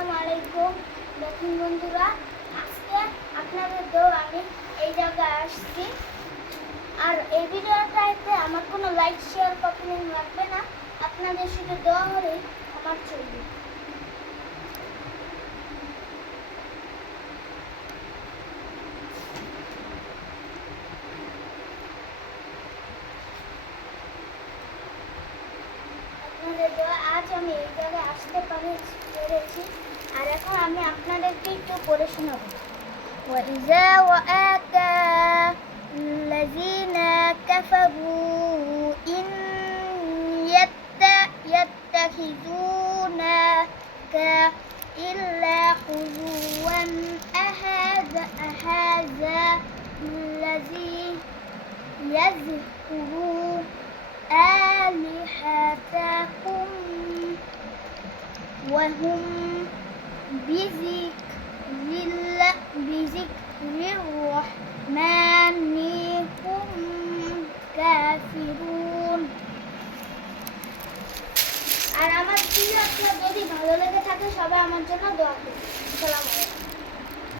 আসসালামু আলাইকুম। দেখুন বন্ধুরা, আজকে আপনাদের দোয়া আমি এই জায়গায় আসছি। আর এই ভিডিওটাতে আমার কোনো লাইক শেয়ার কমেন্ট লাগবে না, আপনাদের শুধু দোয়া হলেই আমার চলবে। আপনাদের দোয়া আজ আমি এই জায়গায় আসতে পেরেছি। আর এখন আমি আপনাদেরকে একটু পড়ে শোনাবো। وإذا رآك الذين كفروا إن يتخذونك إلا هزوا أهذا الذي يذكر آلهتكم وهم بذكر الرحمن هم কাফিরুন। আর আমার ভিডিওটা যদি ভালো লেগে থাকে সবাই আমার জন্য দোয়া করবেন। আসসালামু আলাইকুম।